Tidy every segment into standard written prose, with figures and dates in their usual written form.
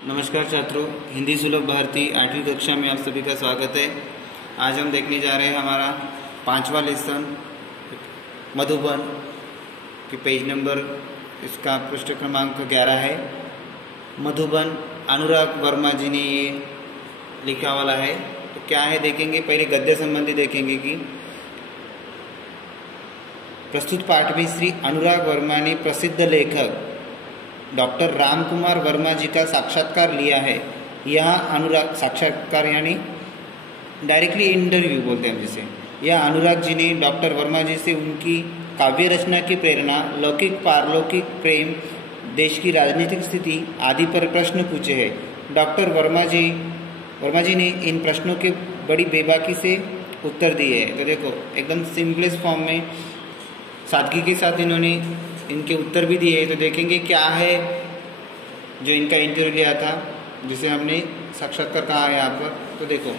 नमस्कार छात्रों, हिंदी सुलभ भारती 8वीं कक्षा में आप सभी का स्वागत है। आज हम देखने जा रहे हैं हमारा 5वां लेसन मधुबन की पेज नंबर, इसका पृष्ठ क्रमांक 11 है। मधुबन अनुराग वर्मा जी ने ये लिखा वाला है। तो क्या है देखेंगे, पहले गद्य संबंधी देखेंगे कि प्रस्तुत पाठ में श्री अनुराग वर्मा ने प्रसिद्ध लेखक डॉक्टर रामकुमार वर्मा जी का साक्षात्कार लिया है। यहाँ अनुराग साक्षात्कार यानी डायरेक्टली इंटरव्यू बोलते हैं जिसे। यह अनुराग जी ने डॉक्टर वर्मा जी से उनकी काव्य रचना की प्रेरणा, लौकिक पारलौकिक प्रेम, देश की राजनीतिक स्थिति आदि पर प्रश्न पूछे हैं। डॉक्टर वर्मा जी ने इन प्रश्नों के बड़ी बेबाकी से उत्तर दिए हैं। तो देखो, एकदम सिंपलेस्ट फॉर्म में सादगी के साथ इन्होंने इनके उत्तर भी दिए। तो देखेंगे क्या है जो इनका इंटरव्यू लिया था, जिसे हमने साक्षात्कार कहा है यहाँ पर। तो देखो,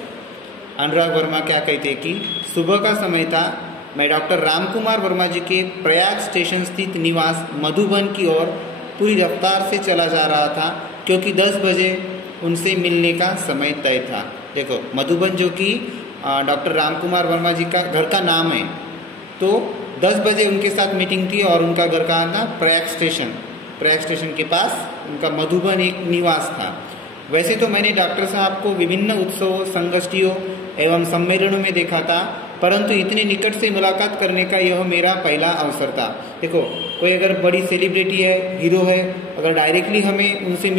अनुराग वर्मा क्या कहते हैं कि सुबह का समय था, मैं डॉक्टर रामकुमार वर्मा जी के प्रयाग स्टेशन स्थित निवास मधुबन की ओर पूरी रफ्तार से चला जा रहा था, क्योंकि 10 बजे उनसे मिलने का समय तय था। देखो, मधुबन जो कि डॉक्टर रामकुमार वर्मा जी का घर का नाम है। तो 10 बजे उनके साथ मीटिंग थी और उनका घर कहाँ था? प्रयाग स्टेशन के पास उनका मधुबन एक निवास था। वैसे तो मैंने डॉक्टर साहब को विभिन्न उत्सवों, संगोष्ठियों एवं सम्मेलनों में देखा था, परंतु इतने निकट से मुलाकात करने का यह मेरा पहला अवसर था। देखो, कोई अगर बड़ी सेलिब्रिटी है, हीरो है, अगर डायरेक्टली हमें उनसे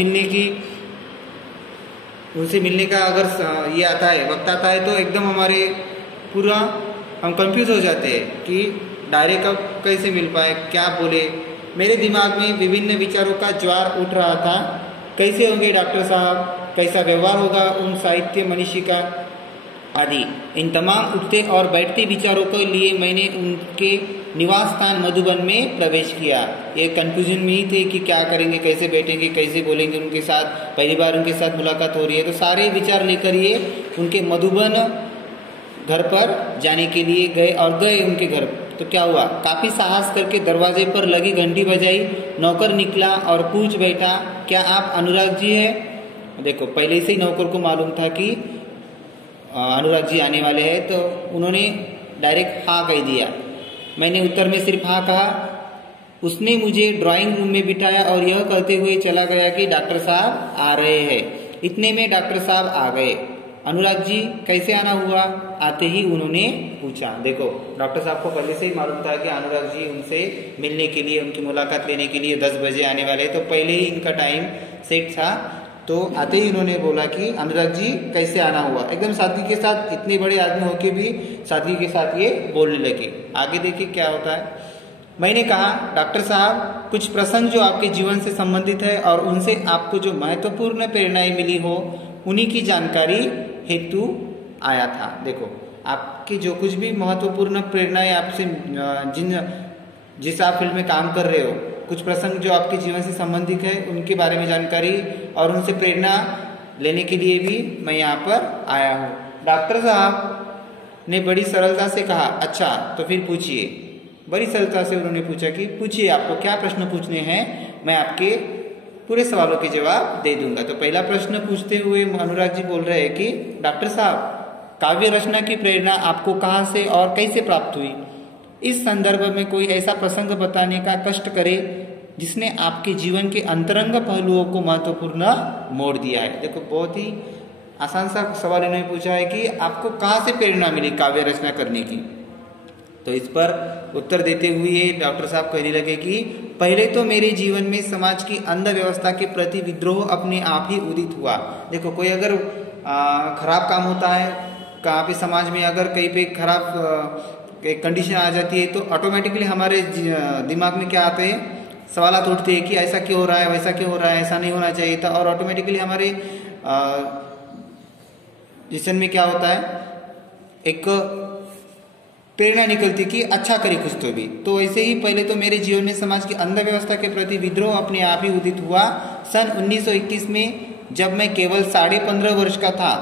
मिलने का अगर ये आता है, वक्त आता है, तो एकदम हमारे पूरा हम कंफ्यूज हो जाते हैं कि डायरेक्ट अब कैसे मिल पाए, क्या बोले। मेरे दिमाग में विभिन्न विचारों का ज्वार उठ रहा था। कैसे होंगे डॉक्टर साहब, कैसा व्यवहार होगा उन साहित्य मनीषी का, आदि। इन तमाम उठते और बैठते विचारों के लिए मैंने उनके निवास स्थान मधुबन में प्रवेश किया। ये कंफ्यूजन में ही थे कि क्या करेंगे, कैसे बैठेंगे, कैसे बोलेंगे उनके साथ, पहली बार उनके साथ मुलाकात हो रही है। तो सारे विचार लेकर ये उनके मधुबन घर पर जाने के लिए गए उनके घर। तो क्या हुआ, काफी साहस करके दरवाजे पर लगी घंटी बजाई। नौकर निकला और पूछ बैठा, क्या आप अनुराग जी हैं? देखो, पहले से ही नौकर को मालूम था कि अनुराग जी आने वाले हैं, तो उन्होंने डायरेक्ट हाँ कह दिया। मैंने उत्तर में सिर्फ हाँ कहा। उसने मुझे ड्राइंग रूम में बिठाया और यह कहते हुए चला गया कि डॉक्टर साहब आ रहे हैं। इतने में डॉक्टर साहब आ गए। अनुराग जी कैसे आना हुआ? आते ही उन्होंने पूछा। देखो, डॉक्टर साहब को पहले से ही मालूम था कि अनुराग जी उनसे मिलने के लिए, उनकी मुलाकात लेने के लिए 10 बजे आने वाले, तो पहले ही इनका टाइम सेट था। तो आते ही उन्होंने बोला कि अनुराग जी कैसे आना हुआ। एकदम सादगी के साथ, इतने बड़े आदमी होके भी सादगी के साथ ये बोलने लगे। आगे देखिए क्या होता है। मैंने कहा, डॉक्टर साहब, कुछ प्रसंग जो आपके जीवन से संबंधित है और उनसे आपको जो महत्वपूर्ण प्रेरणाएं मिली हो, उन्हीं की जानकारी हेतु आया था। देखो, आपकी जो कुछ भी महत्वपूर्ण प्रेरणाएं आपसे जिस आप फील्ड में काम कर रहे हो, कुछ प्रसंग जो आपके जीवन से संबंधित है, उनके बारे में जानकारी और उनसे प्रेरणा लेने के लिए भी मैं यहाँ पर आया हूँ। डॉक्टर साहब ने बड़ी सरलता से कहा, अच्छा तो फिर पूछिए। बड़ी सरलता से उन्होंने पूछा कि पूछिए, आपको क्या प्रश्न पूछने हैं, मैं आपके पूरे सवालों के जवाब दे दूंगा। तो पहला प्रश्न पूछते हुए अनुराग जी बोल रहे हैं कि डॉक्टर साहब, काव्य रचना की प्रेरणा आपको कहाँ से और कैसे प्राप्त हुई? इस संदर्भ में कोई ऐसा प्रसंग बताने का कष्ट करे जिसने आपके जीवन के अंतरंग पहलुओं को महत्वपूर्ण मोड़ दिया है। देखो, बहुत ही आसान सा सवाल इन्होंने पूछा है कि आपको कहाँ से प्रेरणा मिली काव्य रचना करने की। तो इस पर उत्तर देते हुए डॉक्टर साहब कहने लगे कि पहले तो मेरे जीवन में समाज की अंध व्यवस्था के प्रति विद्रोह अपने आप ही उदित हुआ। देखो, कोई अगर खराब काम होता है कहाँ पे समाज में, अगर कहीं पे खराब एक कंडीशन आ जाती है, तो ऑटोमेटिकली हमारे दिमाग में क्या आते हैं, सवालात उठते हैं कि ऐसा क्यों हो रहा है, वैसा क्यों हो रहा है, ऐसा नहीं होना चाहिए था। और ऑटोमेटिकली हमारे जिसन में क्या होता है, एक प्रेरणा निकलती कि अच्छा करे कुछ तो भी। तो ऐसे ही पहले तो मेरे जीवन में समाज की अंध व्यवस्था के प्रति विद्रोह अपने आप ही उदित हुआ। सन 1921 में, जब मैं केवल 15.5 वर्ष का था।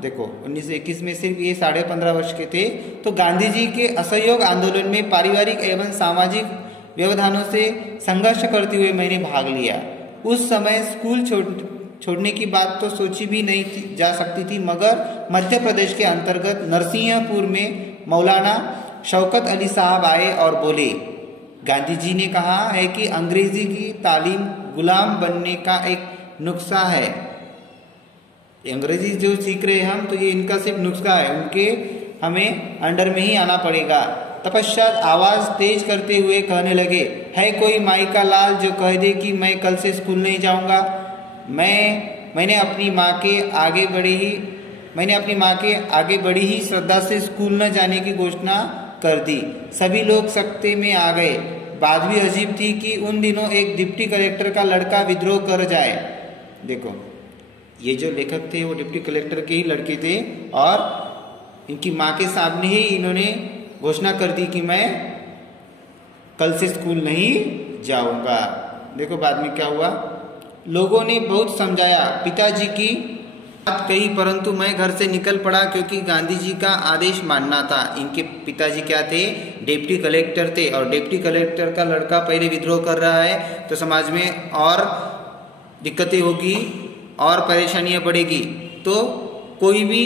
देखो, 1921 में सिर्फ ये 15.5 वर्ष के थे, तो गांधी जी के असहयोग आंदोलन में पारिवारिक एवं सामाजिक व्यवधानों से संघर्ष करते हुए मैंने भाग लिया। उस समय छोड़ने की बात तो सोची भी नहीं जा सकती थी, मगर मध्य प्रदेश के अंतर्गत नरसिंहपुर में मौलाना शौकत अली साहब आए और बोले, गांधी जी ने कहा है कि अंग्रेजी की तालीम गुलाम बनने का एक नुस्खा है। अंग्रेजी जो सीख रहे हैं हम, तो ये इनका सिर्फ नुस्खा है, उनके हमें अंडर में ही आना पड़ेगा। तपश्चात आवाज तेज करते हुए कहने लगे, है कोई माई का लाल जो कह दे कि मैं कल से स्कूल नहीं जाऊंगा। मैंने अपनी माँ के आगे बड़ी ही श्रद्धा से स्कूल न जाने की घोषणा कर दी। सभी लोग सख्ते में आ गए। बात भी अजीब थी कि उन दिनों एक डिप्टी कलेक्टर का लड़का विद्रोह कर जाए। देखो, ये जो लेखक थे वो डिप्टी कलेक्टर के ही लड़के थे और इनकी माँ के सामने ही इन्होंने घोषणा कर दी कि मैं कल से स्कूल नहीं जाऊंगा। देखो बाद में क्या हुआ। लोगों ने बहुत समझाया, पिताजी की बात कही, परंतु मैं घर से निकल पड़ा क्योंकि गांधी जी का आदेश मानना था। इनके पिताजी क्या थे? डिप्टी कलेक्टर थे, और डिप्टी कलेक्टर का लड़का पहले विद्रोह कर रहा है तो समाज में और दिक्कतें होगी और परेशानियां बढ़ेगी। तो कोई भी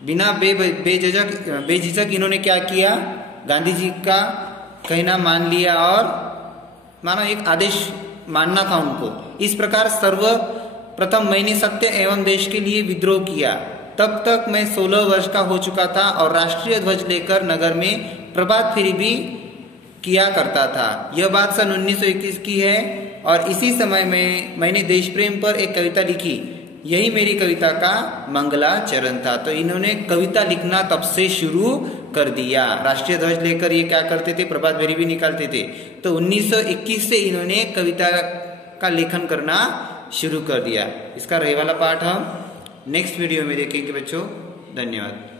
बिना बेझिझक इन्होंने क्या किया, गांधी जी का कहना मान लिया और मानो एक आदेश मानना था उनको। इस प्रकार सर्वप्रथम मैंने सत्य एवं देश के लिए विद्रोह किया। तब तक मैं 16 वर्ष का हो चुका था और राष्ट्रीय ध्वज लेकर नगर में प्रभात फेरी भी किया करता था। यह बात सन 1921 की है और इसी समय में मैंने देश प्रेम पर एक कविता लिखी। यही मेरी कविता का मंगलाचरण था। तो इन्होंने कविता लिखना तब से शुरू कर दिया। राष्ट्रीय ध्वज लेकर ये क्या करते थे? प्रभात फेरी भी निकालते थे। तो 1921 से इन्होंने कविता का लेखन करना शुरू कर दिया। इसका रहे वाला पाठ हम नेक्स्ट वीडियो में देखेंगे बच्चों। धन्यवाद।